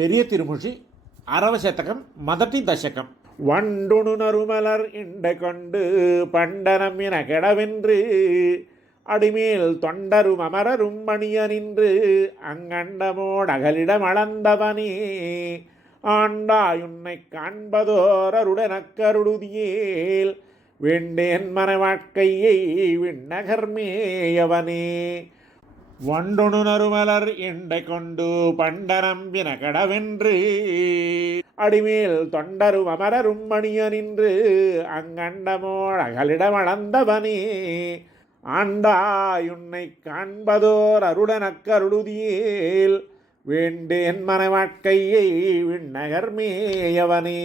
பெரிய திருமொழி అరవ శతకం మొదటి దశకం. வண்டுணு நறுமலர் இண்ட கொண்டு பண்டனமின கெடவென்று அடிமேல் தொண்டரும் அமரரும் மணிய நின்று அங்கண்டமோடகலிடம் அளந்தவனே ஆண்டாயுன்னை காண்பதோரருடனக்கருளுதியேல் வேண்டேன் மனவாட்கையை விண்ணகர்மேயவனே வண்டொணு நறுமலர் எண்டை கொண்டு பண்டனம்பின கடவென்று அடிமேல் தொண்டரும் அமரரும் மணிய நின்று அங்கண்டமோள் அகலிடம் அளந்தவனே ஆண்டாயுன்னை காண்பதோர் அருடனக்கருளுதியேல் வேண்டேன் மனவாட்கையை விண்ணகர்மேயவனே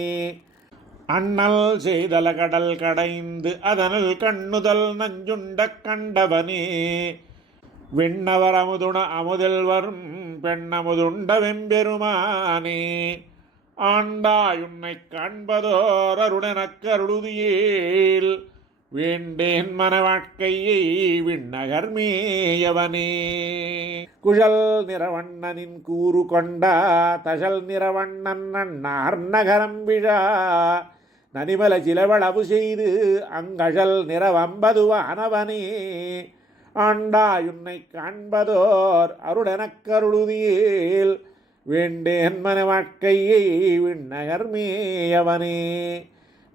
அண்ணல் செய்தல கடல் கடைந்து அதனல் கண்ணுதல் நஞ்சுண்ட கண்டவனே விண்ணவர் அமுதுண அமுதில் வரும் பெண்ணமுதுண்ட வெம்பெருமானே ஆண்டாயுன்னை காண்பதோர் அருடனக்கருளுதியேல் வேண்டேன் மனவாட்கையை விண்ணகர்மேயவனே குழல் நிறவண்ணனின் கூறு கொண்டா தசல் நிறவண்ணன் நன்னார் நகரம் விழா நனிமல சிலவளவு செய்து அங்கழல் நிறவம்பதுவானவனே ஆண்டாயுன்னை காண்பதோர் அருடனக்கருளுதியேல் வேண்டேன் மனவாட்கையை விண்ணகர்மேயவனே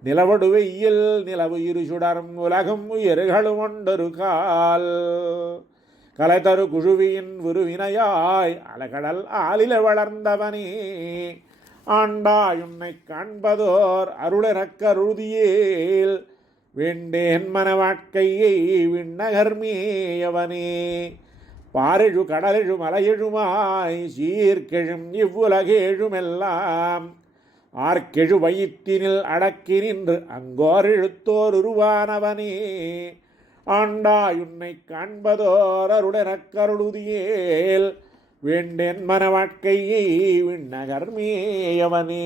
நிலவடு வெயில் நிலவு இரு சுடரும் உலகும் உயிர்களும் ஒன்றொரு கால் கலைதரு குழுவியின் விருவினையாய் அலகடல் ஆலில வளர்ந்தவனே ஆண்டாயுன்னை காண்பதோர் அருளனக்கருளுதியேல் வேண்டேன் மனவாட்கையை விண்ணகர்மேயவனே பாரெழு கடலெழு மலையெழுமாய் சீர்கெழும் இவ்வுலகேழுமெல்லாம் ஆர்கெழு வயிற்றினில் அடக்கி நின்று அங்கோர் எழுத்தோர் உருவானவனே ஆண்டாயுன்னை காண்பதோர் அருடனக்கருளுதியேல் வேண்டேன் மனவாட்கையை விண்ணகர்மேயவனே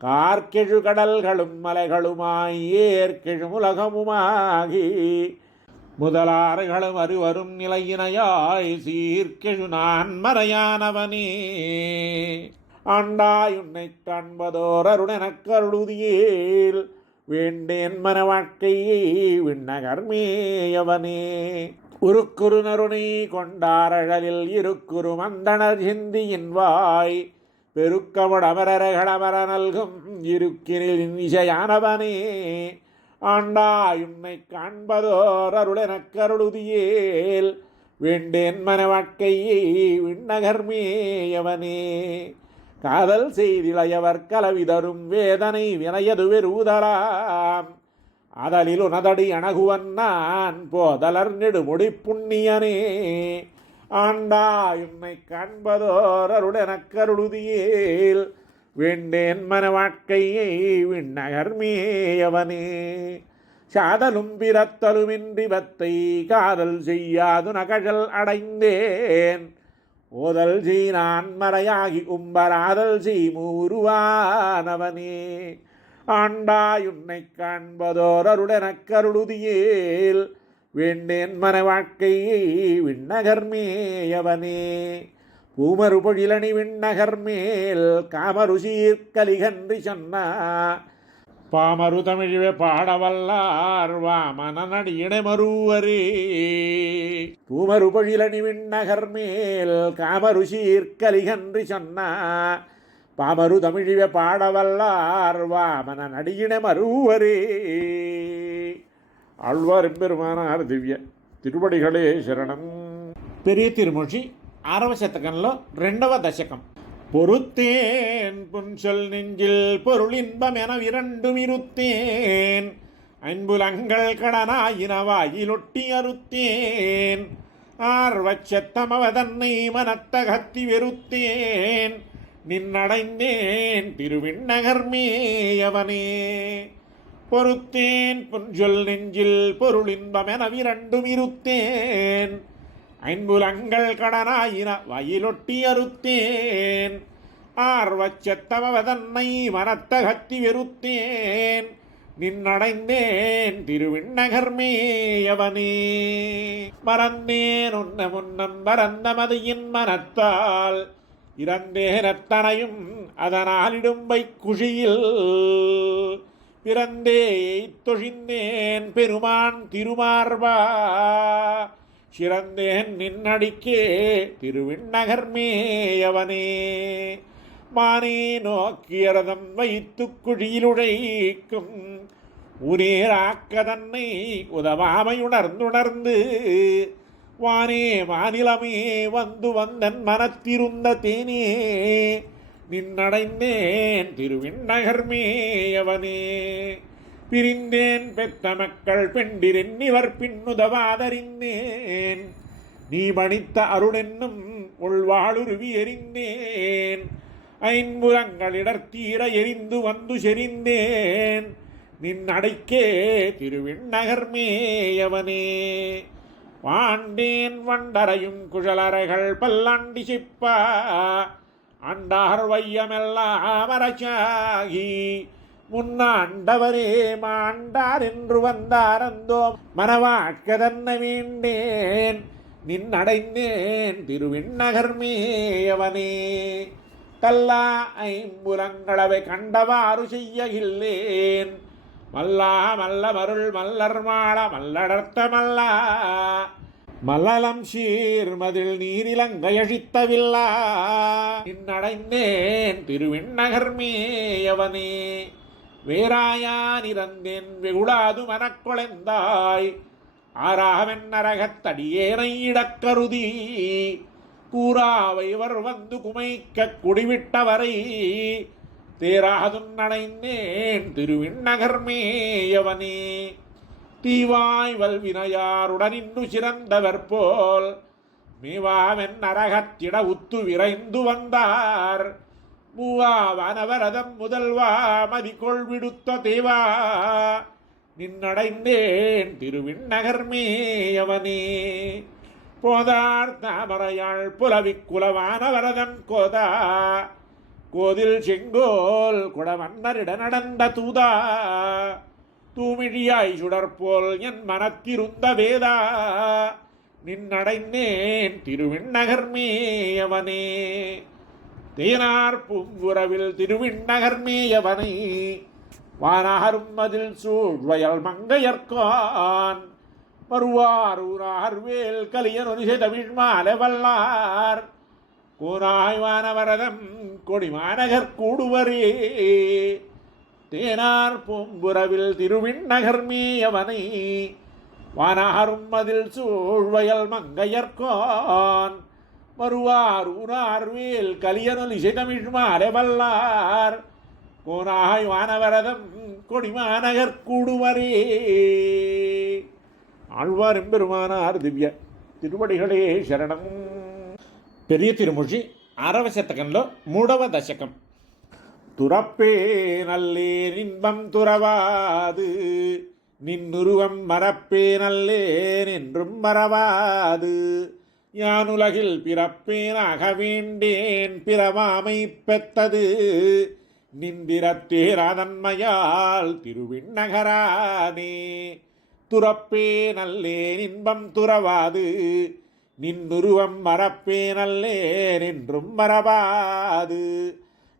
கார்கெழு கடல்களும் மலைகளுமாய் ஏற்கெழு உலகமுமாகி முதலாறுகளும் அருவரும் நிலையினையாய் சீர்கெழு நான் மறையானவனே ஆண்டாயுன்னை காண்பதோர் அருடனக்கருளுதியேல் வேண்டேன் மனவாட்கையை விண்ணகர்மேயவனே உருக்குறு நருணை கொண்டாரழலில் இருக்குறு மந்தனர் சிந்தியின் வாய் பெருக்கமுடமரகளமர நல்கும் இருக்கினில் இசையானவனே ஆண்டாயுன்னை காண்பதோர் அருளனக்கருளுதியேல் வேண்டேன் மனவாட்கையை விண்ணகர்மேயவனே காதல் செய்திளையவர் கலவிதரும் வேதனை வினையது வெறுதலாம் அதலில் உனதடி அணகுவன் நான் போதலர் நெடுமுடி புண்ணியனே ஆண்டாயுன்னை காண்பதோர் அருளனக்கருளுதியேல் வேண்டேன் மனவாட்கையை விண்ணகர்மேயவனே சாதலும் பிறத்தலுமின்றி வத்தை காதல் செய்யாது நகழல் அடைந்தேன் ஓதல் செய் நான் மறையாகி உம்பராதல் செய்மூருவானவனே ஆண்டாயுன்னை காண்பதோர் அருளனக்கருளுதியேல் வேண்டேன் மனவாட்கையை விண்ணகர்மேயவனே பூமரு பொழிலணி விண்ணகர்மேல் காமரு சீர்கலிகன்றி சொன்னா பாமரு தமிழ்வே பாடவல்லார் வாமனடியிட மருவரே பூமரு பொழிலணி விண்ணகர்மேல் காமரு சீர்கலிகன்றி சொன்னா பாமரு தமிழிவே பாடவல்லார் வாமனடியிட மருவரே. ஆழ்வார் எம்பெருமானார் திவ்ய తిరువడిகளே శరణం. పెరియ తిరుమొഴి 6వ శతకంలో 2వ దశకం. பொறுத்தேன் புன்சொல் நெஞ்சில் பொருளின்பமென இரண்டும் இருத்தேன் ஐம்புலங்கள் கடனாயின வாயிலொட்டி அறுத்தேன் ஆர்வச்சத்தமவதன்னை மனத்தகத்தி வெறுத்தேன் நின்னடைந்தேன் திருவிண்ணகர்மேயவனே பொறுத்தேன் புன்சொல் நெஞ்சில் பொருளின்பமென இரண்டும் இருத்தேன் ஐம்புலங்கள் கடனாயின வயிலொட்டி அறுத்தேன் ஆர்வச்சத்தமவதன்னை மனத்தகத்தி வெறுத்தேன் நின்னடைந்தேன் திருவிண்ணகர்மேயவனே மறந்தேன் உன்ன முன்னம் மறந்த மதியின் மனத்தால் இறந்தேன் எத்தனையும் அதனால் இடும்பை குழியில் பிறந்தே தொழிந்தேன் பெருமான் திருமார்பா சிறந்தேன் நின்னடிக்கே திருவிண்ணகர் மேயவனே மானே நோக்கியரதம் வைத்து குழியிலுழைக்கும் உனேராக்க தன்னை உதவாமை உணர்ந்துணர்ந்து வானே மாநிலமே வந்து வந்தன் மனத்திருந்த தேனே நின்னடைந்தேன் திருவிண்ணகர் மேயவனே பிரிந்தேன் பெத்த மக்கள் பெண்டிரென்னிவர் பின்னுதவாதறிந்தேன் நீ மணித்த அருளென்னும் உள்வாளுருவி எறிந்தேன் ஐம்புறங்களிடர்த்தீர எரிந்து வந்து செறிந்தேன் நின்னடைக்கே திருவிண்ணகர் மேயவனே வாண்டேன் வண்டரையும் குழலறைகள் பல்லாண்டி சிப்பா ஆண்டார் வையமெல்லாம் அரசாகி முன்னாண்டவரே மாண்டார் என்று வந்தார் அந்தோ மனவாட்கதன்ன வேண்டேன் நின்னடைந்தேன் திருவிண்ணகர் மேயவனே கல்லா ஐம்புலங்களவை கண்டவாறு செய்யகில்லேன் மல்லா மல்ல மருள் மல்லர் மாள மல்லடர்த்த மல்லா மல்லலம் சீர்மதில் நீரிலங்கையழித்தவில்லா நின்னடைந்தேன் திருவிண்ணகர் மேயவனே வேறாயான் இறந்தேன் வெகுளாது மனக்கொளைந்தாய் ஆறாவென் நரகத்தடியேனை இடக்கருதி கூறாவைவர் வந்து குமைக்க குடிவிட்டவரை தேராதும் நடைந்தேன் திருவிண்ணகர் மேயவனே தீவாய் வல்வினையாருடன் இன்னு சிறந்தவர் போல் மேவாவென் நரகத்திட உத்து விரைந்து வந்தார் மூவாவனவரதம் முதல்வா மதிக்கொள் விடுத்த தேவா நின்னடைந்தேன் திருவிண்ணகர் மேயவனே போதார் தாமரையாள் புலவிக் குலவானவரதன் கோதா கோதில் செங்கோல் குடமன்னரிட நடந்த தூதா தூமிழியாய் சுடற்போல் என் மனத்திருந்த வேதா நின்னடைந்தேன் திருவிண்ணகர் மேயவனே தேனார் பூங்குறவில் திருவிண்ணகர் மேயவனை வானாரும் அதில் சூழ்வயல் மங்கையர்கான் மறுவார் ஊரார் வேல் கலியனொரு தமிழ் மாலை வல்லார் கோராய்வானவரதம் கொடிமாநகர் கூடுவரே தேனார் பூம்புறவில் திருவிண்ணகர் மேயவனை வானாரும் அதில் சூழ்வயல் மங்கையர்கான் மறுவார் ஊரார் வேல் கலியனொலி தமிழ் மாலை வல்லார் கோராய் வானவரதம் கொடிமாநகர் கூடுவரே. ஆழ்வார் எம்பெருமானார் திவ்ய திருவடிகளே శరణం. பெரிய திருமொழி 6వ శతకంలో 3వ దశకం. துறப்பே நல்லேன் இன்பம் துறவாது நின்னுருவம் மறப்பே நல்லேன் என்றும் மறவாது யானுலகில் பிறப்பேனாக வேண்டேன் பிறவாமை பெத்தது நிந்திரத்தேராதன்மையால் திருவிண்ணகரானே. துறப்பே நல்லேன் இன்பம் துறவாது நின்னுருவம் மறப்பே நல்லேன் என்றும் மறவாது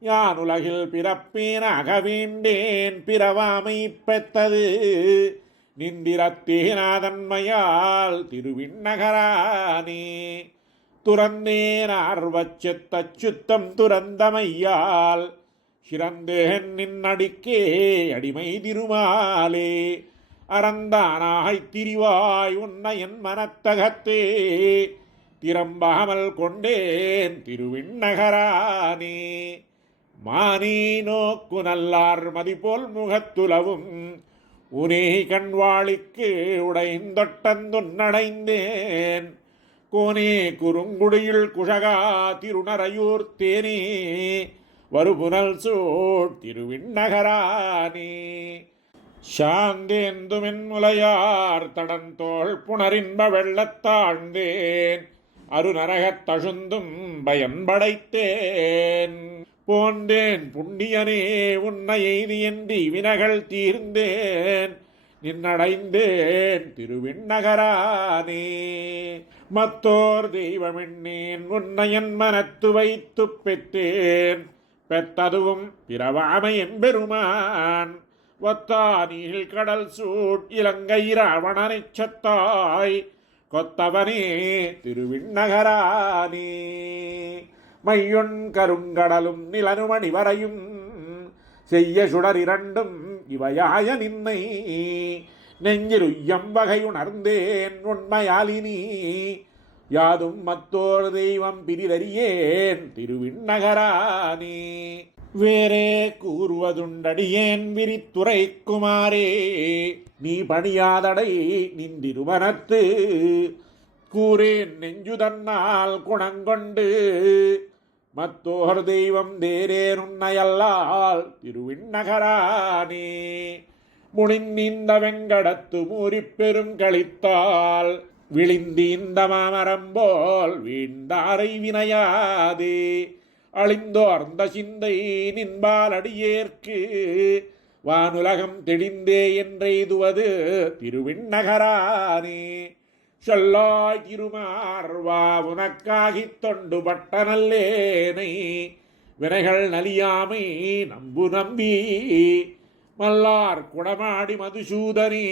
யானுலகில் பிறப்பேனாக வேண்டேன் பிறவாமை பெத்தது நிந்திரத்தேனாதன்மையால் திருவிண்ணகரானே. துறந்தேன் ஆர்வச்செத்தச் சுத்தம் துறந்தமையால் சிறந்தேன் நின்னடிக்கே அடிமை திருமாலே. அறந்தானாய்த் திரிவாய் உன்னை என் மனத்தகத்தே திறம்பாமல் கொண்டேன் திருவிண்ணகரானே. மானே நோக்கு நல்லார் மதிபோல் முகத்துலவும் உனே கண்வாளிக்கு உடைந்தொட்டந்துன்னடைந்தேன் கோனே குறுங்குடியில் குஷகா திருநரையூர் தேனே வருபுனல் சூழ் திருவிண்ணகரானே. சாந்தேந்துமென் முலையார் தடந்தோள் புணரின்ப வெள்ளத்தாழ்ந்தேன் அருநரகத் தழுந்தும் பயன்படைத்தேன் போந்தேன் புண்ணியனே உன்னை எய்தி என்று வினகள் தீர்ந்தேன் நின்னடைந்தேன் திருவிண்ணகரானே. மத்தோர் தெய்வமென்னேன் உன்னையன் மனத்து வைத்து பெற்றேன், பெத்ததுவும் பிறவாமை எம்பெருமான். ஒத்தானில் கடல் சூட் இலங்கை ராவணனைச் சத்தாய், கொத்தவனே திருவிண்ணகரானே. மையொன் கருங்கடலும் நிலனுமணி வரையும், செய்ய சுடர் இரண்டும் இவையாய நின்னை. நெஞ்சில் உய்யம் வகையுணர்ந்தேன் உண்மையாலினி, யாதும் மத்தோர் தெய்வம் பிரிதறியேன் திருவிண்ணகரானே. வேறே கூறுவதுண்டடியேன் விரித்துரை குமாரே, நீ பணியாதடை நின்றிருவனத்து. கூறேன் நெஞ்சுதன்னால் குணங்கொண்டு, மத்தோர் தெய்வம் தேரேனுன்னையல்லால் திருவிண்ணகரானே. முனிந்த வெங்கடத்து மூரிப் பெரும் களித்தால், விழிந்தீந்த மாமரம்போல் வீண்டாரை வினையாதே. அழிந்தோர்ந்த சிந்தை நின்பால் அடியேற்கு, வானுலகம் தெளிந்தே என்றெய்துவது திருவிண்ணகரானே. சொல்லாய் திருமார்வா உனக்காகித் தொண்டுபட்ட நல்லேனை, வினைகள் நலியாமை நம்பு நம்பி. மல்லார் குடமாடி மதுசூதனே,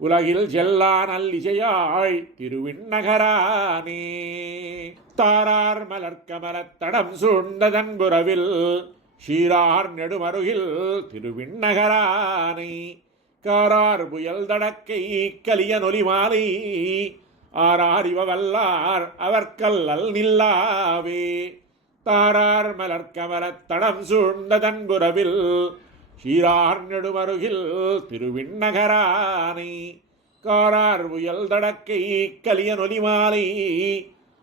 உலகில் செல்லா நல்லிசையாய் திருவிண்ணகரானே. தாரார் மலர்க்கமலத் தடம் சூழ்ந்ததன் புறவில், ஷீரார் நெடுமருகில் திருவிண்ணகரானை. காரார் புயல் தடக்கை கலிய நொலி மாலை, ஆரார் இவவல்லார் அவர்கல்லல் நில்லாவே. தாரார் மலர்க்கமலத் தடம் சூழ்ந்ததன் புறவில், ஷீரார் நெடுமருகில் திருவிண்ணகரானை. காரார் புயல் தடக்கை கலிய நொலி மாலை,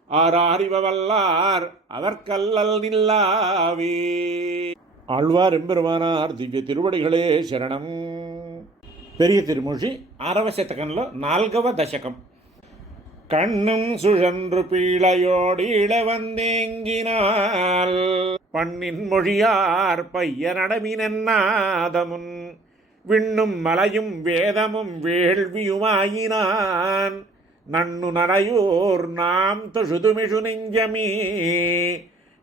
ஆரார் இவவல்லார் அவர்கல்லல் நில்லாவே. ஆழ்வார் எம்பெருமானார் திவ்ய திருவடிகளே శరణం. பெரிய திருமொழி 6వ శతకంలో 4వ దశకం. கண்ணும் சுழன்று பீழையோடு இளவந்தேங்கினால், பண்ணின் மொழியார் பையனடமினன்னாதமுன். விண்ணும் மலையும் வேதமும் வேள்வியுமாயினான், நன்னு நடையோர் நாம் தொழுதுமிழு நெஞ்சமே.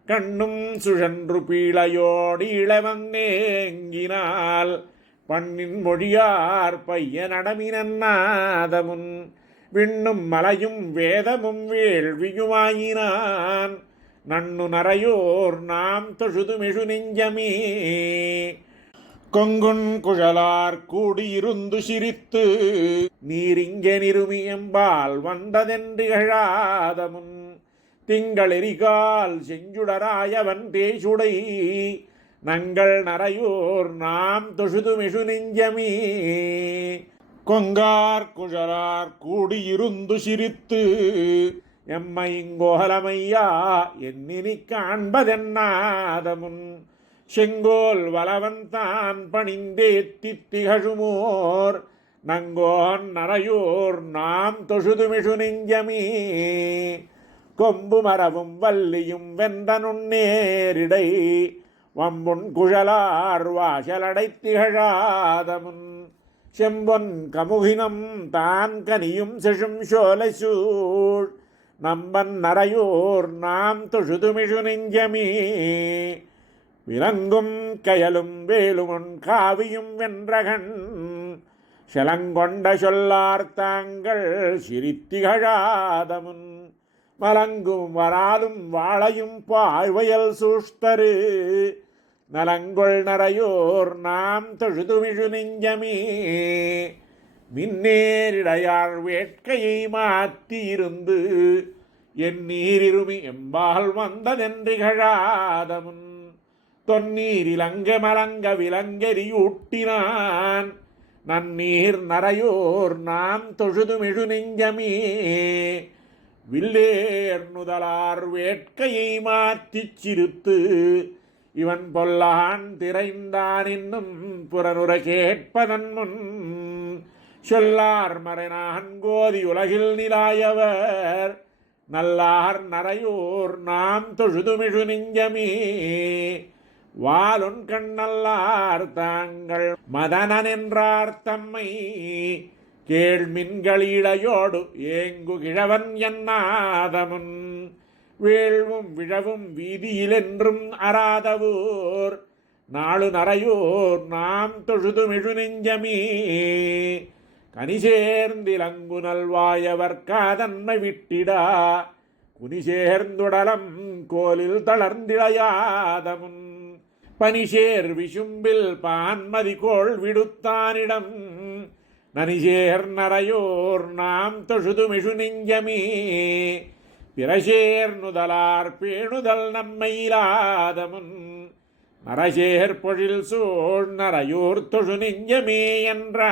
கண்ணும் சுழன்று பீழையோடு இளவந்தேங்கினால், பண்ணின் மொழியார் பையனடமினன்னாதமுன். விண்ணும் மலையும் வேதமும் வேள்வியுமாயினான், நன்னு நரையோர் நாம் தொழுதுமிழு நெஞ்சமே. கொங்குன் குழலார் கூடியிருந்து சிரித்து, நீரிங்கே நிருமி எம்பால் வந்ததென்றிகழாதமுன். திங்களெரிகால் செஞ்சுடராயவன் தேசுடை, நங்கள் நரையோர் நாம் தொழுதுமிழு நெஞ்சமே. கொங்கார் குழலார் கூடியிருந்து சிரித்து, எம்மை இங்கோலமையா என்னினி காண்பதென்னாதமுன். செங்கோல் வலவன் தான் பணிந்தேத்தி திகழுமோர், நங்கோன் நரையோர் நாம் தொழுதுமிழு நெஞ்சமே. கொம்பு மரவும் வல்லியும் வென்ற நுண்ணேரிடை, வம்புன் குழலார் வாசலடை திகழாதமுன். செம்பொன் கமுகினம் தான் கனியும் செழும் சோலை சூழ், நம்பன் நரையோர் நாம் தொழுதுமிழு நெஞ்சமே. விலங்கும் கயலும் வேலுமுன் காவியும் வென்றகன், செலங்கொண்ட சொல்லார் தாங்கள் சிரித்திகழாதமுன். மலங்கும் வராலும் வாழையும் பாய்வயல் சூஷ்டரு, நலங்கொள் நரையோர் நாம் தொழுதுமிழு நெஞ்சமே. மின்னேரிடையார் வேட்கையை மாற்றியிருந்து, என் நீரிருமி எம்பால் வந்ததென்றிகழாதமுன். தொன்னீரிலங்க மலங்க விலங்கெறியூட்டினான், நன்னீர் நரையோர் நாம் தொழுதுமிழு நெஞ்சமே. வில்லேர் நுதலார் வேட்கையை மாற்றிச் சிறுத்து, இவன் பொல்லான் திரைந்தான் இன்னும் புறனுர கேட்பதன் முன். சொல்லார் மறைநான் கோதி உலகில் நிலாயவர், நல்லார் நரையோர் நாம் தொழுதுமிழு நெஞ்சமே. வாலுன் கண்ணல்லார் தாங்கள் மதனன் என்றார் தம்மை கேள்மின்களிடையோடு ஏங்கு கிழவன் என்னாதமுன் வேள்வும் விழவும் வீதியிலென்றும் அறாதவோர் நாளு நரையோர் நாம் தொழுது மிழு நெஞ்சமே கனிசேர்ந்திலங்குனல் வாயவர் காதன்மை விட்டிடா குனிசேர்ந்துடலம் கோலில் தளர்ந்திளையாதமுன் பனிசேர் விசும்பில் பான்மதி கோள் விடுத்தானிடம் நனிசேர் நரையோர் நாம் தொழுது மிழு நெஞ்சமே பிறசேர் நுதலார் பேணுதல் நம்மையிலாதமுன் நரசேர் பொழில் சூழ் நரையோர் தொழு நெஞ்சமே என்றா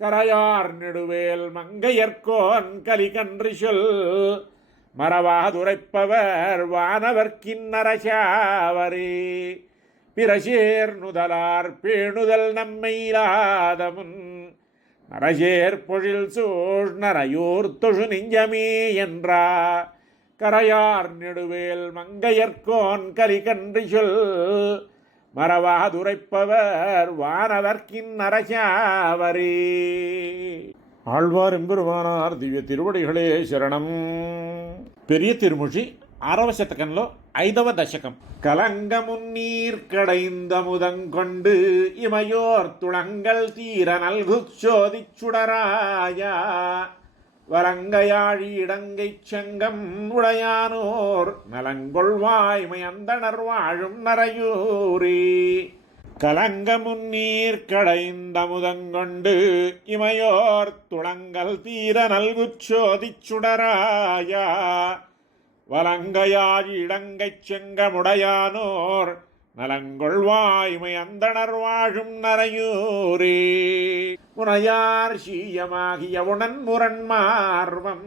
கரையார் நெடுவேல் மங்கையர்கோன் கலிகன்றி சொல் மறவாதுரைப்பவர் வானவர்க்கின்னரசாவரே பிறசேர் நுதலார் பேணுதல் நம்மையிலாதமுன் நரசேர் பொழில் சூழ் நரையோர் தொழு நெஞ்சமே என்றா கரையார் நெடுவேல் மங்கையர்கோன் கலிகன்றி சொல் மறவாதுரைப்பவர் வானவர்க்கின்னரசாவரே. ஆழ்வார் எம்பெருமானார் திவ்ய తిరువడిகளே శరణం. பெரிய திருமொழி 6వ శతకంలో 5వ దశకం. கலங்கமுன்னீர் கடைந்த முதங்கொண்டு இமையோர் துளங்கள் தீர நல்கு சோதிச் சுடராயா வலங்கையாழி இடங்கைச் செங்கம் உடையானோர் நலங்கொள்வாய்மை அந்தணர் வாழும் நரையூரே கலங்கமுன்னீர் கடைந்த முதங்கொண்டு இமையோர் துளங்கள் தீர நல்குச் சோதிச் சுடராயா வலங்கையாழி இடங்கைச் செங்கமுடையானோர் நலங்கொள்வாய்மை அந்தணர் வாழும் நரையூரே உனையார் சீயமாகிய உணன் முரண்மார்வம்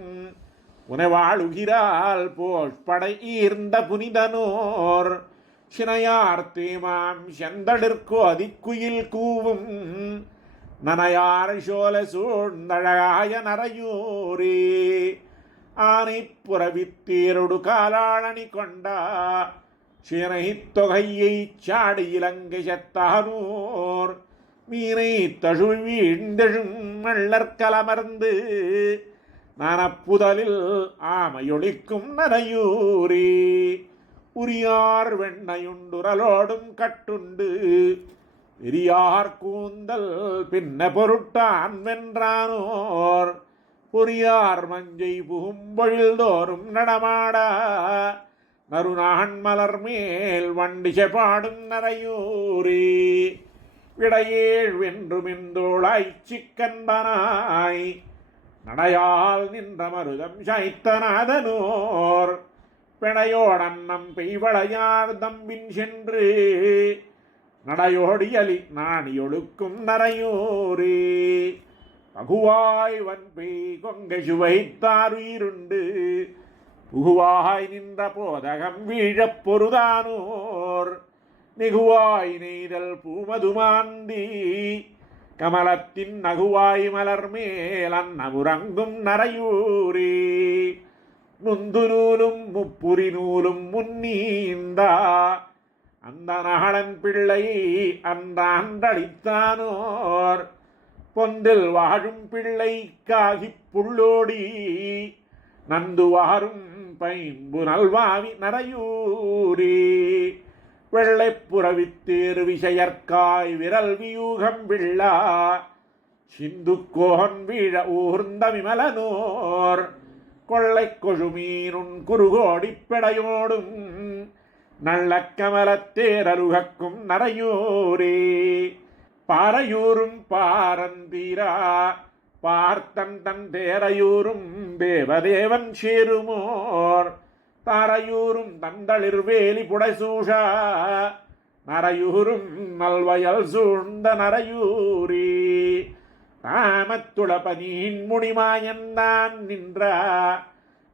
உனை வாழுகிறாள் போழ்படை ஈர்ந்த புனிதனோர் சினையார் தேமாம் செந்தடிற்கோ அதிக்குயில் கூவும் நனையார் சோல சூழ்ந்தழகாய நரையூரே ஆனை புறவித்தேரொடு காலாளணி கொண்டா சீனை தொகையை சாடி இலங்கை செத்தானோர் மீனை தழுவி வீழ்ந்தெழும் மள்ளற்கலமர்ந்து நனப்புதலில் ஆமையொழிக்கும் நரையூரே உரியார் வெண்ணையுண்டுரலோடும் கட்டுண்டு பெரியார் கூந்தல் பின்ன பொருட்டான் வென்றானோர் பொறியார் மஞ்சை புகும்பொழில்தோறும் நடமாடா நறுநான் மலர் மேல் வண்டிசை பாடும் நரையூரே விடையேழ் வென்றுமிந்தோளாய்ச் சிக்கன்பனாய் நடையால் நின்ற மருதம் சாய்த்தநாதனோர் பிணையோடன்னம் பெய்வளையார் தம்பின் சென்று நடையோடியலி நாணியொழுக்கும் நரையூரே பகுவாய் வன்பெய் கொங்கை சுவைத்தாருயிருண்டு புகுவாய் நின்ற போதகம் வீழப் பொருதானோர் நெகுவாய் நெய்தல் பூமதுமாந்தி கமலத்தின் நகுவாய் மலர் மேல் அன்னமுறங்கும் நரையூரே முந்து நூலும் முப்புரி நூலும் முன்னீந்தா அந்த நகழன் பிள்ளை அன்றளித்தானோர் பொந்தில் வாழும் பிள்ளைக்காகிப் புள்ளோடி நந்து வாரும் பைம்பு நல்வாவி நரையூரே வெள்ளைப்புறவித்தேறு விஷயற்காய் விரல் வியூகம் வில்லா சிந்து கோன் வீழ ஊர்ந்த விமலனோர் கொள்ளை கொழுமீனுன் குறுகோடிப் பெடையோடும் நல்ல கமலத்தேரருகக்கும் நரையூரே பாரையூரும் பாரந்தீரா பார்த்தன் தன் தேரையூரும் தேவதேவன் சேருமோர் தாரையூரும் தந்தளிர் வேலி புடைசூஷா நரையூரும் நல்வயல் சூழ்ந்த நரையூரே நாமத்துளபனியின் முடிமாயந்தான் நின்ற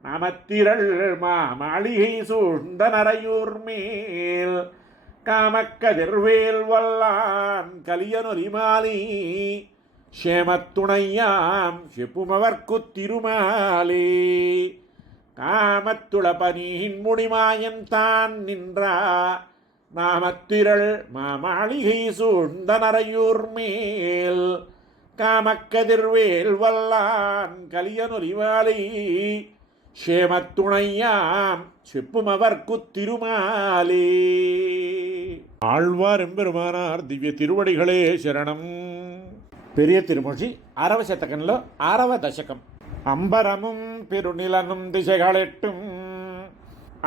நமத்திரள் மாமாளிகை சூழ்ந்த நரையூர் மேல் காமக்கதிர்வேல் வல்லான் கலியனொலிமாலி சேமத்துணையாம் செப்புமவர்க்கு திருமாலே காமத்துளபனியின் முடிமாயன் தான் நின்றா நாமத்திரள் மாமாளிகை சூழ்ந்த நரையூர் மேல் காமக்கதிர்வேல் வல்லான் கலியனொலிவாலை சேமத்துணையாம் செப்புமவர்க்கு திருமாலே. ஆழ்வார் எம்பெருமானார் திவ்ய திருவடிகளே சரணம். பெரிய திருமொழி 6వ శతకంలో 6వ దశకం. அம்பரமும் பெருநிலனும் திசைகளெட்டும்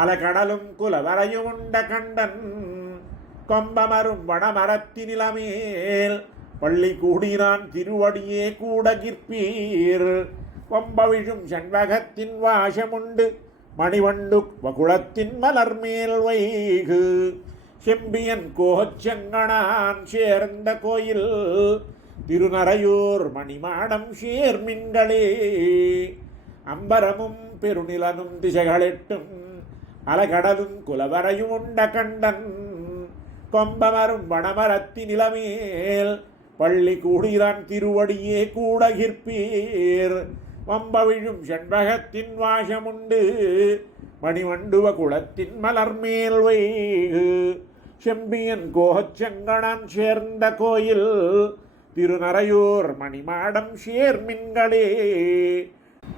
அலகடலும் குலவரையும் உண்ட கண்டன் கொம்பமரும் வடமரத்தினிலமேல் பள்ளி கூடினான் திருவடியே கூட கிற்பீர். கொம்பவிழும் செண்பகத்தின் வாசமுண்டு மணிவண்டு வகுளத்தின் மலர்மேல் வைகு. செம்பியன் கோச்செங்கணான் சேர்ந்த கோயில் திருநரையூர் மணிமாடம் சேர்மின்களே. அம்பரமும் பெருநிலனும் திசைகளெட்டும் அலகடலும் குலவரையும் உண்ட கண்டன் கொம்பமரும் வடமரத்தினிலமேல் பள்ளி கூடிதான் திருவடியே கூட கிற்பீர். வம்பவிழும் செண்பகத்தின் வாசமுண்டு மணிவண்டுவ குளத்தின் மலர்மேல் வைகு. செம்பியன் கோச்செங்கணான் சேர்ந்த கோயில் திருநரையூர் மணிமாடம் சேர்மின்களே.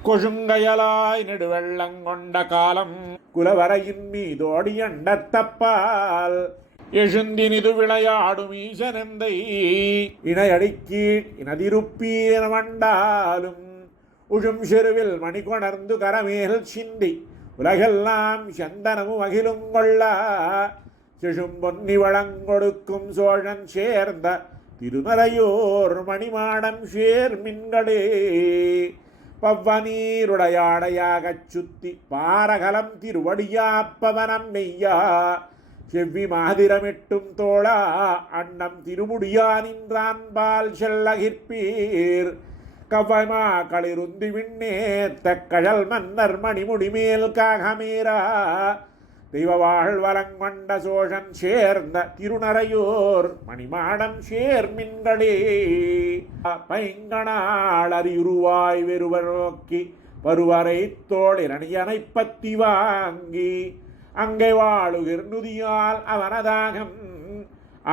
கொழுங்கயலாய் நெடுவெள்ளங்கொண்ட காலம் குலவரையின் மீதோடி அண்டத்தப்பால் எழுந்தினிது விளையாடும் ஈசனந்தை இணையடிக்கீழ் இனதிருப்பீர் வண்டாலும் உழும் செருவில் மணி கொணர்ந்து கரமேல் சிந்தி உலகெல்லாம் சந்தனமும் அகிலும் கொள்ளா செழும் பொன்னி வளங்கொடுக்கும் சோழன் சேர்ந்த திருநரையூர் மணிமாடம் சேர்மின்களே. பவ்வநீருடையாடையாகச் சுத்தி பாரகலம் திருவடியாப்பவனம் மெய்யா செவ்வி மாதிரமிட்டும் தோளா அன்னம் திருமுடியா நின்றான்பால் செல்லகிற்பீர். கவ்வமா களிருந்தி விண்ணேத்த கழல் மன்னர் மணிமுடிமேல் காகமீரா தெய்வ வாழ்வலங்கொண்ட சோழன் சேர்ந்த திருநரையூர் மணிமாடம் சேர்மின்களே. பைங்கணாள் அறியுருவாய் வெறுவர் நோக்கி பருவரை தோழிரணியனை பத்தி வாங்கி அங்கை வாழுகிர் நுதியால் அவனதாகம்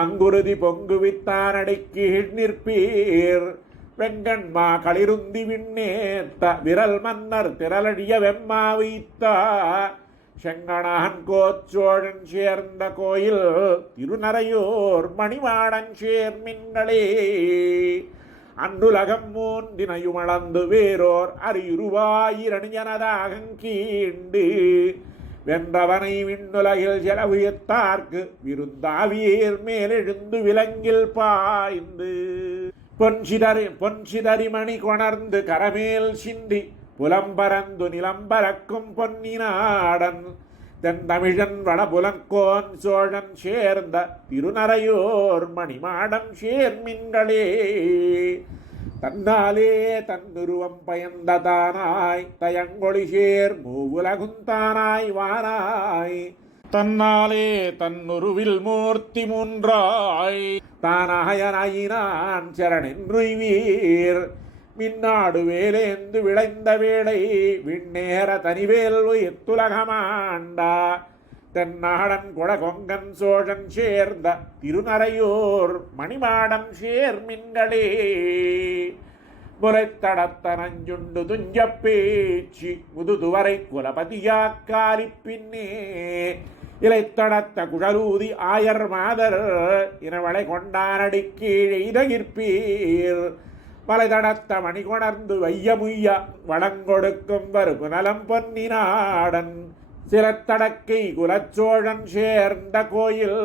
அங்குருதி பொங்குவித்தானடைக்கு நிற்பீர். வெங்கண்மா களிருந்தி விண்ணேத்த விரல் மன்னர் திரளடிய வெம்மா வைத்தா செங்கணான் கோச்சோழன் சேர்ந்த கோயில் திருநரையூர் மணிமாடன் சேர்மின்களே. அன்றுலகம் மூன்றினையுமளந்து வேரோர் அறியுருவாயிரணியனதாகங்கீண்டு வென்றவனை விண்ணுலகில் செலவுயத்தார்க்கு விருந்தாவீர் மேலெழுந்து விலங்கில் பாய்ந்து பொன்சிதறி மணி கொணர்ந்து கரமேல் சிந்தி புலம்பரந்து நிலம்பரக்கும் பொன்னினாடன் தென்தமிழன் வடபுலங்கோன் சோழன் சேர்ந்த திருநரையூர் மணிமாடம் சேர்மின்களே. தன்னாலே தன்னுருவம் பயந்த தானாய் தயங்கொழி சேர் மூவுலகுந்தானாய் வானாய் தன்னாலே தன்னுருவில் மூர்த்தி மூன்றாய் தானாயனாயினான் சரணென்றுய்வீர். மின்னாடு வேலேந்து விளைந்த வேளை விண்ணேற தனிவேல் உயத்துலகமாண்டா தென்னாடன் கொடகொங்கன் சோழன் சேர்ந்த திருநரையூர் மணிமாடம் சேர்மின்களே. முறைத்தடத்த நஞ்சுண்டு துஞ்ச பேச்சு முதுதுவரை குலபதியாக்காலி பின்னே இலைத்தடத்த குழலூதி ஆயர் மாதர் இனவளை கொண்டானடி கீழெய்தகிற்பீர். மலைதடத்த மணி கொணர்ந்து வையமுய்ய வளங்கொடுக்கும் வரு நலம் பொன்னினாடன் சிலத்தடக்கை குலச்சோழன் சேர்ந்த கோயில்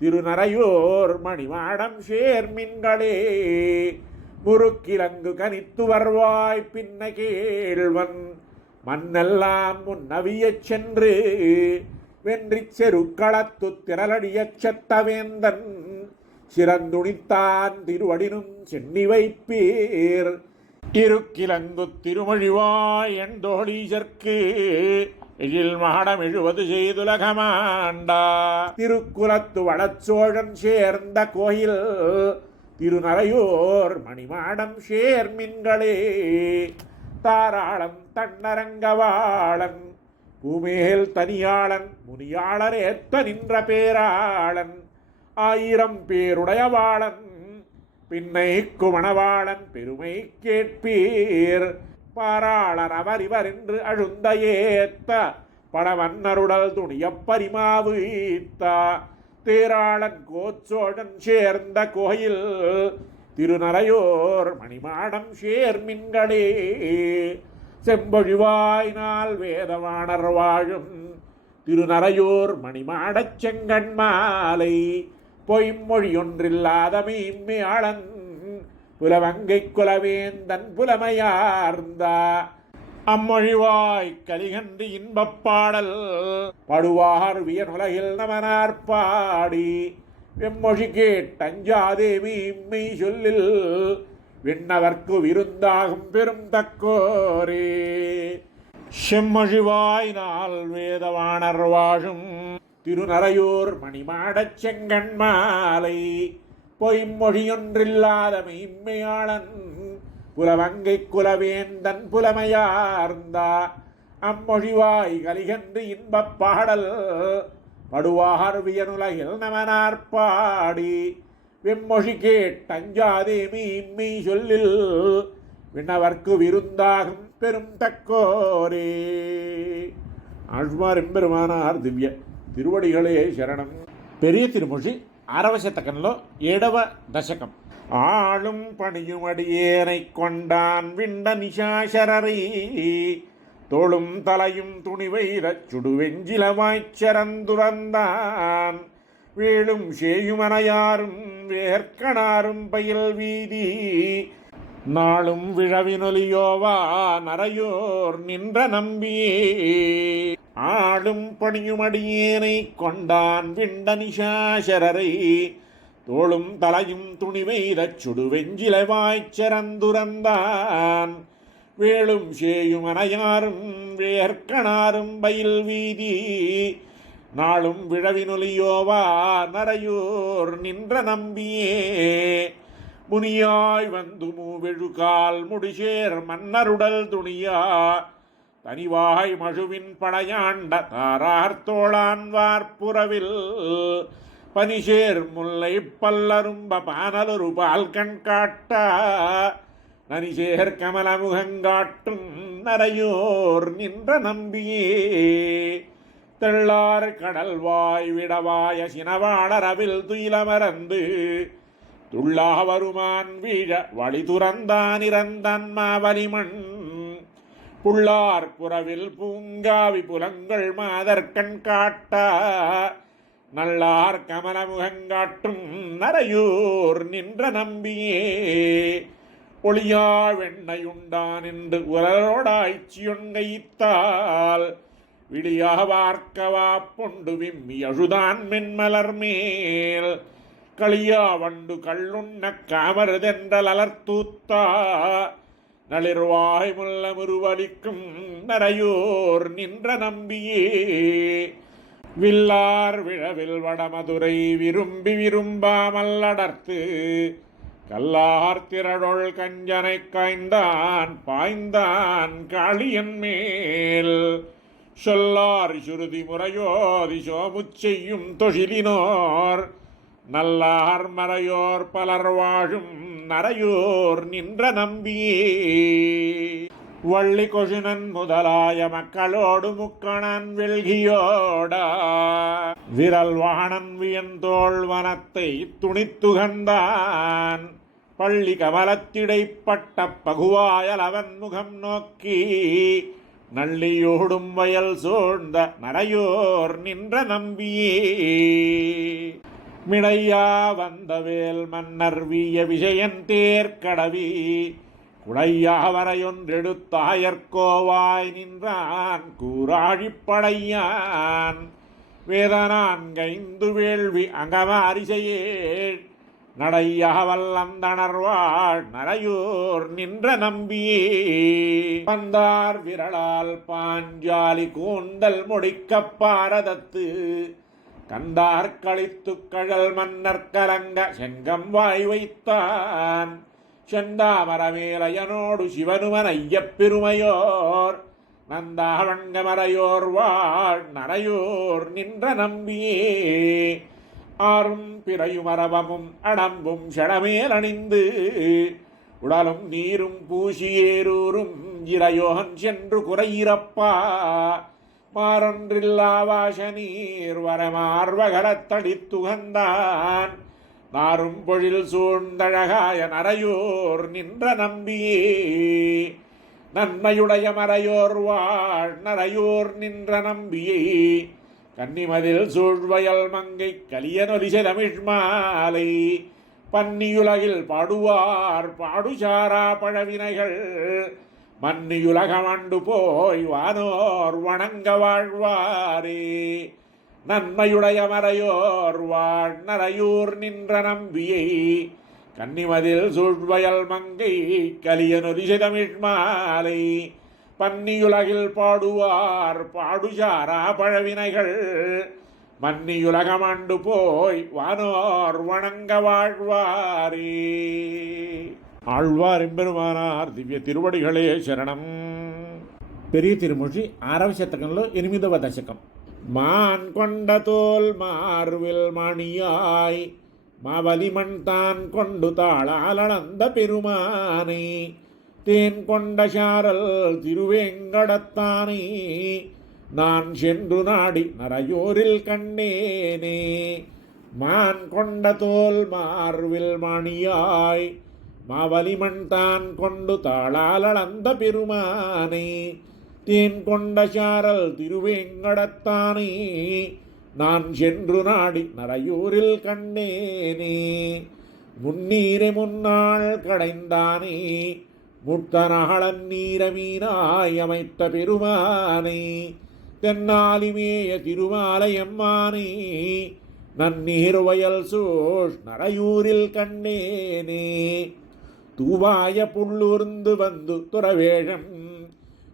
திருநரையூர் மணிமாடம் சேர்மின்களே. முறுக்கிலங்கு கனித்து வருவாய் பின்ன கேள்வன் மண்ணெல்லாம் முன்னவியச் சென்று வென்றி செருக்களத்து திரளடியச் செத்தவேந்தன் சிறந்துணித்தான் திருவடினும் சென்னி வைப்பீர். இருக்கிலங்கு திருமொழிவாய் என் தோழீசற்கு எழில் மாடம் எழுவது செய்துலகமாண்டா திருக்குலத்து வளச்சோழன் சேர்ந்த கோயில் திருநரையூர் மணிமாடம் சேர்மின்களே. தாராளம் தன்னரங்கவாளன் பூமேல் தனியாளன் முனியாளர் ஏத்த நின்ற பேராளன் 1000 பேருடையவாளன் பின்னை குமணவாளன் பெருமை கேட்பீர் பாராளர் அவர் இவர் என்று அழுந்த ஏத்த படவன்னருடல் துணியப் பரிமாவு ஈத்தா தேராளன் கோச்சோழன் சேர்ந்த கோயில் திருநரையோர் மணிமாடம் சேர்மின்களே செம்பொழிவாயினால் வேதவாணர் வாழும் திருநரையோர் மணிமாடச் செங்கண் மாலை பொய்மொழியொன்றில்லாத மெய்மையாளன் புலவங்கை குலவேந்தன் புலமையார்ந்த அம்மொழிவாய் கலிகன்று இன்பப் பாடல் படுவார் வியனுலகில் நமனார் பாடி வெம்மொழி கேட்டஞ்சாதே மெய்மை சொல்லில் விண்ணவர்க்கு விருந்தாகும் பெரும் தக்கோரே செம்மொழிவாயினால் வேதவாணர் வாழும் திருநரையூர் மணிமாடச் செங்கண் மாலை பொய்மொழியொன்றில்லாத மெய்மையாளன் புலவங்கை குலவேந்தன் புலமையார்ந்த அம்மொழிவாய் கலிகன்று இன்பப் பாடல் படுவார் வியனுலகில் நமனார் பாடி வெம்மொழி கேட்டஞ்சாதே மெய்மை சொல்லில் விண்ணவர்க்கு விருந்தாகும் பெரும் தக்கோரே. ஆழ்வார் எம்பெருமானார் திவ்ய తిరువడిగళే శరణం. పెరియ తిరుమొഴി 6వ శతకంలో 7వ దశకం. ஆளும் பணியும் அடியேனை கொண்டான் விண்ட நிசாசரரை தோளும் தலையும் துணிவைரச் சுடுவெஞ்சிலவாய்ச்சரந்துறந்தான் வேளும் சேயுமனையாரும் வேர்க்கணாரும் பயில் வீதி நாளும் விழவினொலியோவா நரையோர் நின்ற நம்பியே ஆளும் பணியும் அடியேனை கொண்டான் விண்ட நிசாசரரை தோளும் தலையும் துணிவைரச் சுடுவெஞ்சிலவாய்ச்சரந்துறந்தான் வேளும் சேயும் அனையாரும் வேர்க்கணாரும் பயில் வீதி நாளும் விழவினொலியோவா நரையோர் நின்ற நம்பியே முனியாய் வந்து மூவெழுகால் முடிசேர் மன்னருடல் துணியா தனிவாய் மழுவின் படையாண்ட தாரார் தோளான் வார்ப்புறவில் பனிசேர் முல்லை பல்லரும்ப பானலொரு பால் கண் காட்ட நனிசேர் கமலமுகங்காட்டும் நரையோர் நின்ற நம்பியே தெள்ளார் கடல்வாய் விடவாய சினவாளரவில் துயிலமரந்து துள்ளா வருமான் வீழ வழி துறந்தான் இறந்தான் மாவலிமண் புள்ளார் புறவில் பூங்காவி புலங்கள் மாதர்கண் காட்ட நல்லார் கமலமுகங்காட்டும் நரையூர் நின்ற நம்பியே ஒளியா வெண்ணையுண்டான் என்று உரலோடாய்ச்சியொன்கைத்தால் விடியா வார்க்கவா பொண்டு விம்மி அழுதான் மென்மலர் மேல் களியா வண்டு கள்ளுண்ண காமருதென்றல் அலர்த்தூத்தா நளிர்வாய் முல்ல முருவலிக்கும் நரையோர் நின்ற நம்பியே வில்லார் விழவில் வடமதுரை விரும்பி விரும்பாமல் அடர்த்து கல்லார் திரடொள் கஞ்சனை காய்ந்தான் பாய்ந்தான் காளியன் மேல் சொல்லார் சுருதி முறையோதி சோமுச்செய்யும் தொழிலினோர் நல்லார் மறையோர் பலர் வாழும் நரையோர் நின்ற நம்பியே வள்ளி கொழுனன் முதலாய மக்களோடு முக்கணன் வெல்கியோட விரல் வாணன் வியந்தோள் வனத்தை துணித்துகந்தான் பள்ளி கமலத்திடைப்பட்ட பகுவாயல் அவன் முகம் நோக்கி நள்ளியோடும் வயல் சூழ்ந்த நரையோர் நின்ற நம்பியே மிடையா வந்தவேல் மன்னர் வீய விஜயன் தேர்கடவி குடையா வரையொன்றெடுத்தாயர்கோவாய் நின்றான் கூராழிப்படையான் வேதனான் கைந்து வேள்வி அங்கமாரிசையே நடையா வல்லந்தணர்வாள் நரையோர் நின்ற நம்பியே வந்தார் விரலால் பாஞ்சாலி கூந்தல் முடிக்கப் பாரதத்து கந்தார் கழித்து கழல் மன்னர் கலங்க செங்கம் வாய் வைத்தான் செந்தாமரமேலையனோடு சிவனுமன் ஐயப் பெருமையோர் நந்தாவண்கமரையோர் வாழ் நரையோர் நின்ற நம்பியே ஆறும் பிறையும் அரவமும் அடம்பும் ஷடமேல் அணிந்து உடலும் நீரும் பூசியேரூரும் இறையோகன் சென்று குறையிறப்பா மாறொன்றில்லா வாச நீர் வரமார்வகலத்தடித்துகந்தான் நாரும் பொழில் சூழ்ந்தழகாய நரையோர் நின்ற நம்பியே நன்மையுடைய மறையோர் வாழ் நரையோர் நின்ற நம்பியை கன்னிமதில் சூழ்வயல் மங்கை கலியனொலிசை தமிழ்மாலை பன்னியுலகில் பாடுவார் பாடுசாரா பழவினைகள் மன்னியுலகமாண்டு போய் வானோர் வணங்க வாழ்வாரே நன்மையுடைய மறையோர் வாழ் நரையூர் நின்ற நம்பியை கன்னிமதில் சூழ்வயல் மங்கை கலியனொலிசை தமிழ்மாலை பன்னியுலகில் பாடுவார் பாடுசாரா பழவினைகள் மன்னியுலகமாண்டு போய் வானோர் வணங்க வாழ்வாரே. ஆழ்வார் எம்பெருமானார் திவ்ய తిరువడిகளே శరణం. பெரிய திருமொழி 6వ శతకంలో 8వ దశకం. மான் கொண்ட தோல் மார்வில் மணியாய் மாவலிமண் தான் கொண்டு தாளாலந்த பெருமானை தேன் கொண்ட சாரல் திருவேங்கடத்தானே நான் சென்று நாடி நரையோரில் கண்டேனே. மான் கொண்ட தோல் மார்வில் மணியாய் மாவலிமண் தான் கொண்டு தாளாலந்த பெருமானை தேன் கொண்ட சாரல் திருவேங்கடத்தானே நான் சென்று நாடி நரையூரில் கண்டேனே. முன்னீரை முன்னாள் கடைந்தானே முத்தனாளன் நீரமீனாய் அமைத்த பெருமானை தென்னாலிமேய திருமாலையம்மானே நன்னீர் வயல் சூழ் நரையூரில் கண்டேனே. தூவாய புள்ளூர்ந்து வந்து துறவேழம்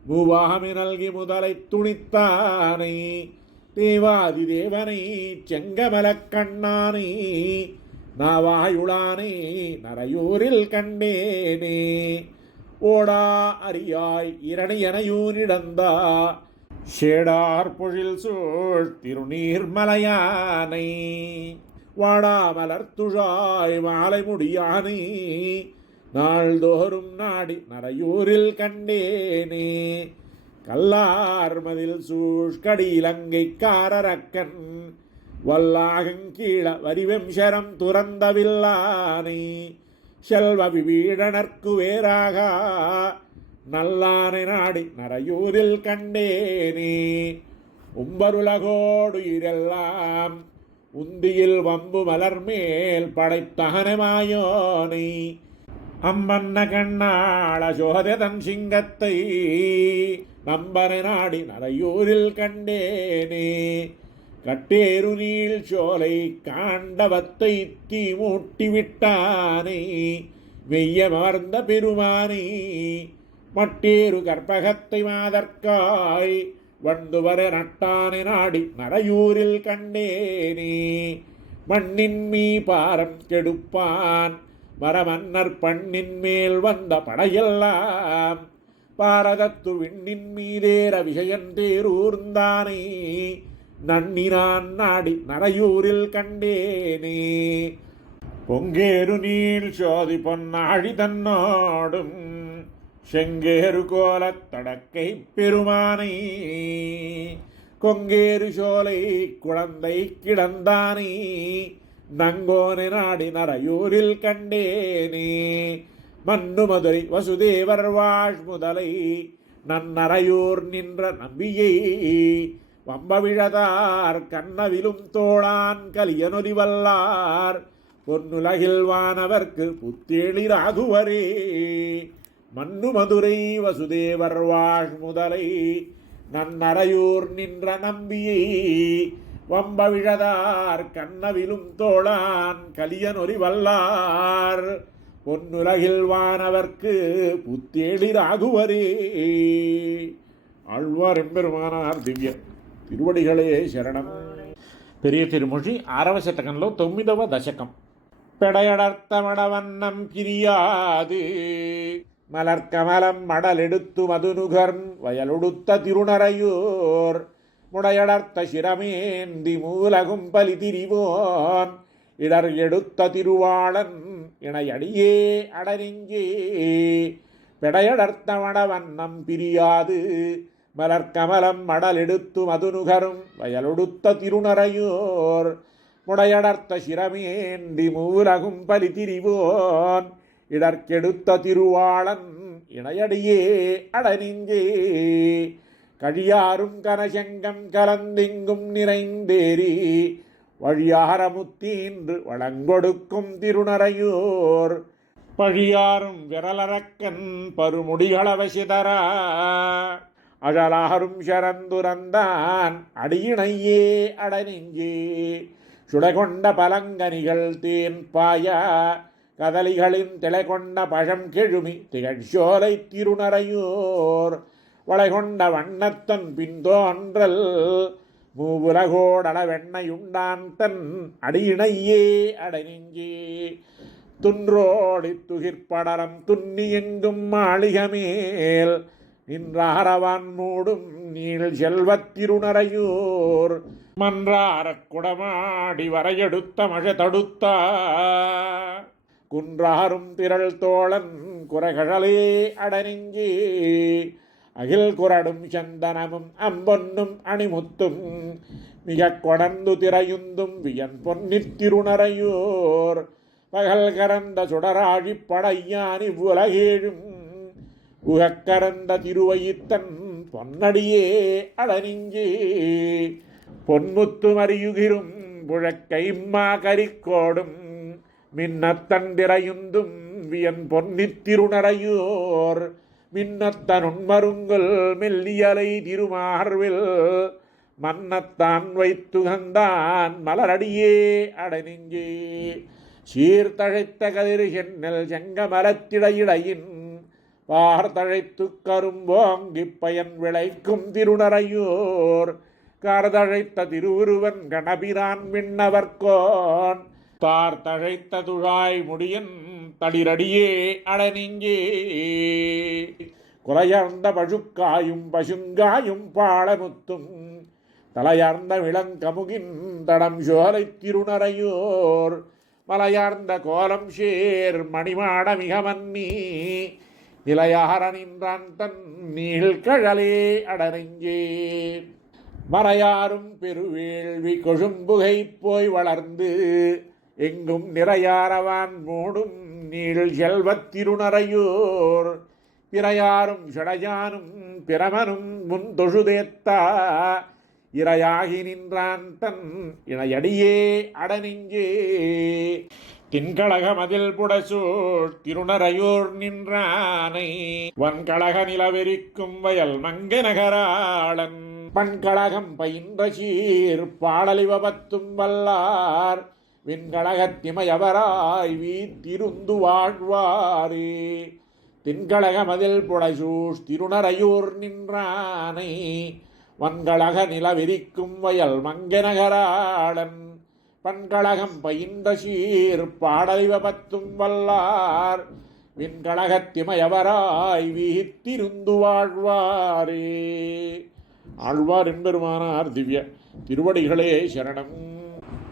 மூவாமி நல்கி முதலை துணித்தானை தேவாதி தேவனை செங்கமலக் கண்ணானை நாவாயுளானை நரையூரில் கண்டேனே. ஓடா அரியாய் இரணியனையூனிடந்தா ஷேடார் பொழில் சூழ் திருநீர்மலையானை வாடாமலர் துழாய் மாலை முடியானை நாள்தோறும் நாடி நரையூரில் கண்டேனே. கல்லார் மதில் சூழ்கடி இலங்கைக்காரரக்கன் வல்லாகங்கீழ வரிவெம்சரம் துறந்தவில்லானை செல்வ விபீடனர்க்கு வேறாக நல்லானை நாடி நரையூரில் கண்டேனே. உம்பருலகோடு இரெல்லாம் உந்தியில் வம்பு மலர்மேல் படைத்தகனமாயோனை அம்பன்ன கண்ணாள சோததன் சிங்கத்தை நம்பனை நாடி நரையூரில் கண்டேனே. கட்டேரு நீள் சோலை காண்டவத்தை தீ மூட்டிவிட்டானை வெய்யமர்ந்த பெருமானை மட்டேரு கற்பகத்தை மாதற்காய் வண்டுவர நட்டானை நாடி நரையூரில் கண்டேனே. மண்ணின் மீ பாரம் கெடுப்பான் மரமன்னர் பண்ணின் மேல் வந்த படையெல்லாம் பாரதத்து விண்ணின் மீதேற விஷயன் தேரூர்ந்தானே நன்னினான் நாடி நரையூரில் கண்டேனே. பொங்கேரு நீள் சோதி பொன்னாழி தன்னோடும் செங்கேரு கோலத் தடக்கை பெருமானை கொங்கேரு சோலை குழந்தை கிடந்தானே நங்கோனை நாடி நரையூரில் கண்டேனே. மன்னு மதுரை வசுதேவர் வாழ் முதலை நன்னரையூர் நின்ற நம்பியை வம்பவிழதார் கண்ணவிலும் தோளான் கலியனொலி வல்லார் பொன்னுலகில் வானவர்க்கு புத்தேளிராகுவரே. மன்னு மதுரை வசுதேவர் வாழ் முதலை நன்னரையூர் நின்ற நம்பியை வம்பவிழதார் கண்ணவிலும் தோளான் கலியனொலி வல்லார் பொன்னுலகில் வானவர்க்கு புத்தேளிராகுவரே. ஆழ்வார் எம்பெருமானார் திவ்ய తిరువడిகளே శరణం. పెరియ తిరుమొഴి 6వ శతకంలో 9వ దశకం. పెడయడర్తమడవన్నం పిరియాదు மலர்கமலம் மடலெடுத்து மதுநுகர் வயலொடுத்த திருநறையூர் முடையடர்த்த சிரமேந்தி மூலகும் பலி திரிவோன் இடர் எடுத்த திருவாளன் இணையடியே அடனெஞ்சே பெடையடர்த்த மடவண்ணம் பிரியாது மலர்கமலம் மடலெடுத்து மதுநுகரும் வயலொடுத்த திருநறையூர் முடையடர்த்த சிரமேந்தி மூலகும் பலி திரிவோன் இடர்கெடுத்த திருவாளன் இணையடியே அடனெஞ்சே கழியாரும் கனசங்கம் கலந்தெங்கும் நிறைந்தேறி வழியாரமுத்தீன்று வளங்கொடுக்கும் திருநறையூர் பழியாரும் விரலரக்கன் பருமுடிகளவசிதரா அழலாரும் சரந்துரந்தான் அடியினையே அடனெஞ்சே சுடகொண்ட பலங்கனிகள் தேன் பாயா கதலிகளின் திளைகொண்ட பழம் கெழுமி திகழ்சோலை திருநறையூர் வளைகொண்ட வண்ணத்தன் பின்தோன்றல் மூவுலகோடளவெண்ணையுண்டான் தன் அடியினையே அடனெஞ்சே துன்றோடி துகிர்படரம் துன்னி எங்கும் மாளிகமேல் நின்றாரவான் மூடும் நீள் செல்வத் திருநறையூர் மன்றாரக் குடமாடி வரையெடுத்த மழ தடுத்தா குன்றாரும் திரள் தோழன் குறைகழலே அடனெஞ்சே அகில் குரடும் சந்தனமும் அம்பொன்னும் அணிமுத்தும் மிக கொடர்ந்து திரையுந்தும் வியன் பொன்னித் திருநறையூர் பகல் கரந்த சுடராழி படையானி உலகேழும் உகக்கரந்த திருவயித்தன் பொன்னடியே அடனெஞ்சே பொன்முத்து மறியுகிரும் புழக்கைம்மா கரிக்கோடும் மின்னத்தந்திரையுந்தும் வியன் பொன்னித் திருநறையூர் மின்னத்தன் உண்மருங்குல் மெல்லியலை திருமார்வில் மன்னத்தான் வைத்துகந்தான் மலரடியே அடனெஞ்சே சீர்தழைத்த கதிர் சென்னல் செங்கமலத்திடையிடையின் பார்த்தழைத்து கரும்போங்கிப் பயன் விளைக்கும் திருநறையூர் கார்தழைத்த திருவுருவன் கணபிரான் விண்ணவர்கோன் தார்தழைத்த துழாய் முடியன் தளிரடியே அடனெஞ்சே குலையார்ந்த பழுக்காயும் பசுங்காயும் பாளமுத்தும் தலையார்ந்த விளங்கமுகின் தடம் சோலை திருநறையூர் மலையார்ந்த கோலம் சேர் மணிமாட மிக மன்னி நிலையார நின்றான் தன் நீழ்கழலே அடனெஞ்சே மறையாரும் பெருவேள்வி கொழும்புகை போய் வளர்ந்து எங்கும் நிறையாரவான் மூடும் நீள் செல்வத் திருநறையூர் பிறையாரும் சடையானும் பிரமனும் முன் தொழுதேத்தா இரையாகி நின்றான் தன் இணையடியே அடனெஞ்சே தின்கழக மதில் புடசூழ் திருநறையூர் நின்றானை வன்கழக நிலவெறிக்கும் வயல் மங்க நகராளன் பண்கழகம் பயின்ற சீர் பாடலிவபத்தும் வல்லார் விண்கழகத்திமையவராய் வீத்திருந்து வாழ்வாரே தின்கழக மதில் புடைசூழ் திருநறையூர் நின்றானை வன்கழக நிலவெறிக்கும் வயல் மங்க நகராளன் பண்கழகம் பயின்ற சீர் பாடலிவபத்தும் வல்லார் விண்கழகத்திமையவராய் வீத்திருந்து வாழ்வாரே. ஆழ்வார் எம்பெருமானார் திவ்ய திருவடிகளே சரணம்.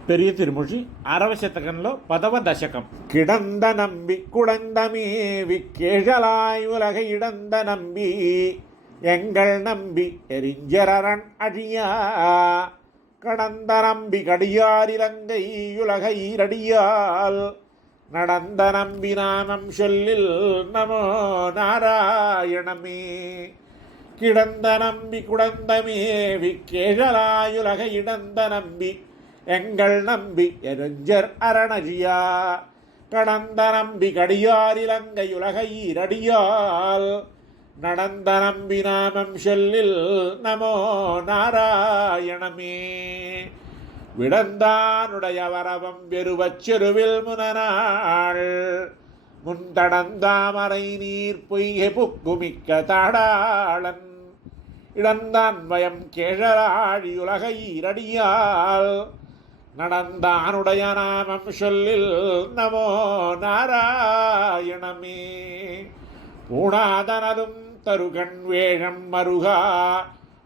பெரிய திருமொழி 6వ శతకంలో 10వ దశకం. கிடந்த நம்பி குடந்தமேவி கேழலாய் உலக இடந்த நம்பி எங்கள் நம்பி எரிஞ்சரன் அழியா கடந்த நம்பி கடியார் இலங்கை உலக ஈரடியால் நடந்த நம்பி நாமம் சொல்லில் நமோ நாராயணமே. கிடந்த நம்பி குடந்தமேவி கேழலாயுலக இடந்த நம்பி எங்கள் நம்பி எரிஞ்சர் அரணஜியா கடந்த நம்பி கடியார் இலங்கை உலக ஈரடியால் நடந்த நம்பி நாமம் சொல்லில் நமோ நாராயணமே. விடந்தானுடைய வரவம் வெறுவச் செருவில் முனநாள் முன்தடந்தாமரை நீர் பொய்கை புக்குமிக்க தாடாளன் இடந்தான் வயம் கேழலாழி உலக ஈரடியால் நடந்தானுடைய நாமம் சொல்லில் நமோ நாராயணமே. ஊனாதனதும் தருகண் வேழம் மருகா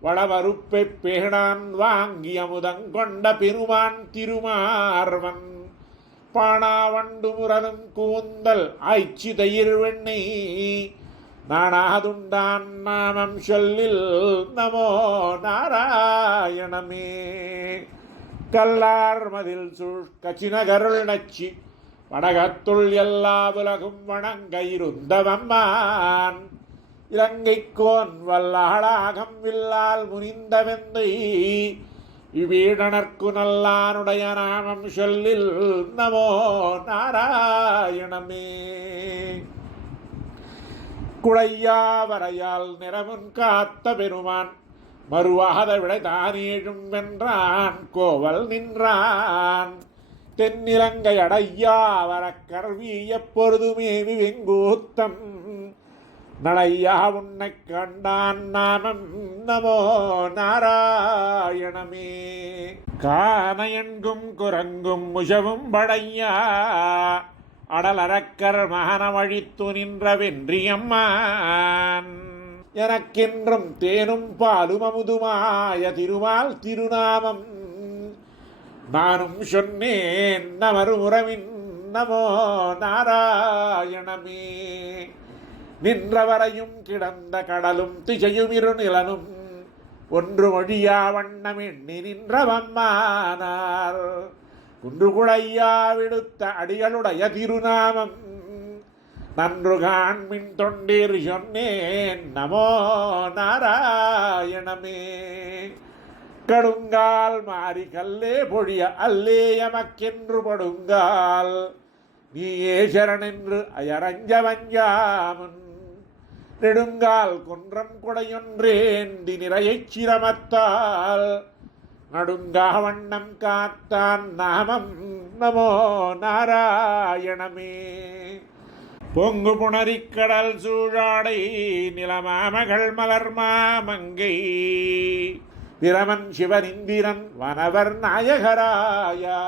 வளவருப்பைப் பேணான் வாங்கி அமுதங்கொண்ட பெருமான் திருமார்வன் பாணாவண்டு முரலும் கூந்தல் ஆய்ச்சி தயிர் வெண்ணெய் நானாதுண்டான் நாமம் சொல்லில் நமோ நாராயணமே. கல்லார் மதில் சூழ் கச்சினகருள் நச்சி வடகத்துள் எல்லா உலகும் வணங்க இருந்தவம்மான் இலங்கைக்கோன் வல்லாளாகம் வில்லால் முனிந்த வெந்தை இவ்வீடனர்க்கு நல்லானுடைய நாமம் சொல்லில் நமோ நாராயணமே. குழையாவரையால் நிறமுன் காத்த பெருமான் மறுவாத விடை தானேழும் வென்றான் கோவல் நின்றான் தென்னிலங்கை அடையாவர கர்வி எப்பொழுதுமே வெங்கூத்தம் நடையா உன்னை கண்டான் நாமம் நமோ நாராயணமே. கான என்கும் குரங்கும் முஷவும் படையா அடலரக்கர் மகனமழித்து நின்ற வென்றியம்மான் எனக்கென்றும் தேனும் பாலும் அமுதுமாய திருமால் திருநாமம் நானும் சொன்னேன் நமருமுறவின் நமோ நாராயணமே. நின்றவரையும் கிடந்த கடலும் திசையுமிரு நிலனும் ஒன்று மொழியா வண்ணம் எண்ணி நின்றவம்மானார் குன்று குழையா விடுத்த அடிகளுடைய திருநாமம் நன்று காண்மின் தொண்டீர் சொன்னேன் நமோ நாராயணமே. கடுங்கால் மாறி கல்லே பொழிய அல்லே எமக்கென்று படுங்கால் நீயே சரணென்று அயரஞ்ச வஞ்சாமன் நெடுங்கால் குன்றம் கொடையொன்றேந்தி நிறையச் சிரமத்தால் நடுங்கா வண்ணம் காத்தான் நாமம் நமோ நாராயணமே. பொங்கு புணரிக்கடல் சூழாடை நிலமாமகள் மலர் மாமங்கை பிரமன் சிவனிந்திரன் வனவர் நாயகராயா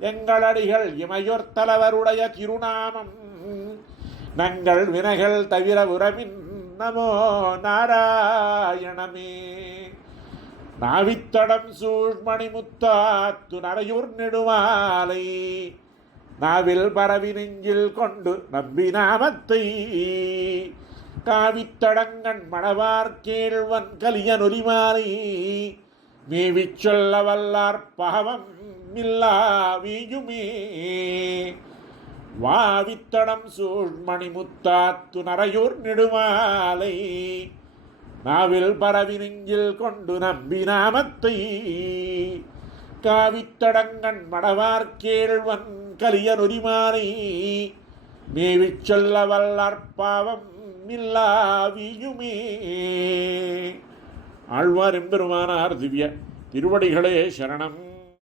எங்களடிகள் இமையோர் தலைவருடைய திருநாமம் நங்கள் வினைகள் தவிர உறவின் நமோ நாராயணமே. நாவித்தடம் சூழ்மணி முத்தாத்து நரையூர் நெடுமாலை நாவில் பரவி நெஞ்சில் கொண்டு நம்பி நாமத்தை காவித்தடங்கண் மணவார் கேழ்வன் கலியன் ஒலிமாலை மேவிச் சொல்ல வல்லார் பாவம் இல்லா வீயுமே. வாவித்தடம் சூழ்மணி முத்தாத்து நரையூர் நெடுமாலை நாவில் பரவி நெஞ்சில் கொண்டு நம்பி நாமத்தை காவித்தடங்கண் மடவார் கேழ்வன் கலியன் ஒலிமாலை மேவிச் சொல்ல வல்லார் பாவம் இல்லா வீயுமே. ஆழ்வார் எம்பெருமானார் திவ்ய திருவடிகளே சரணம்.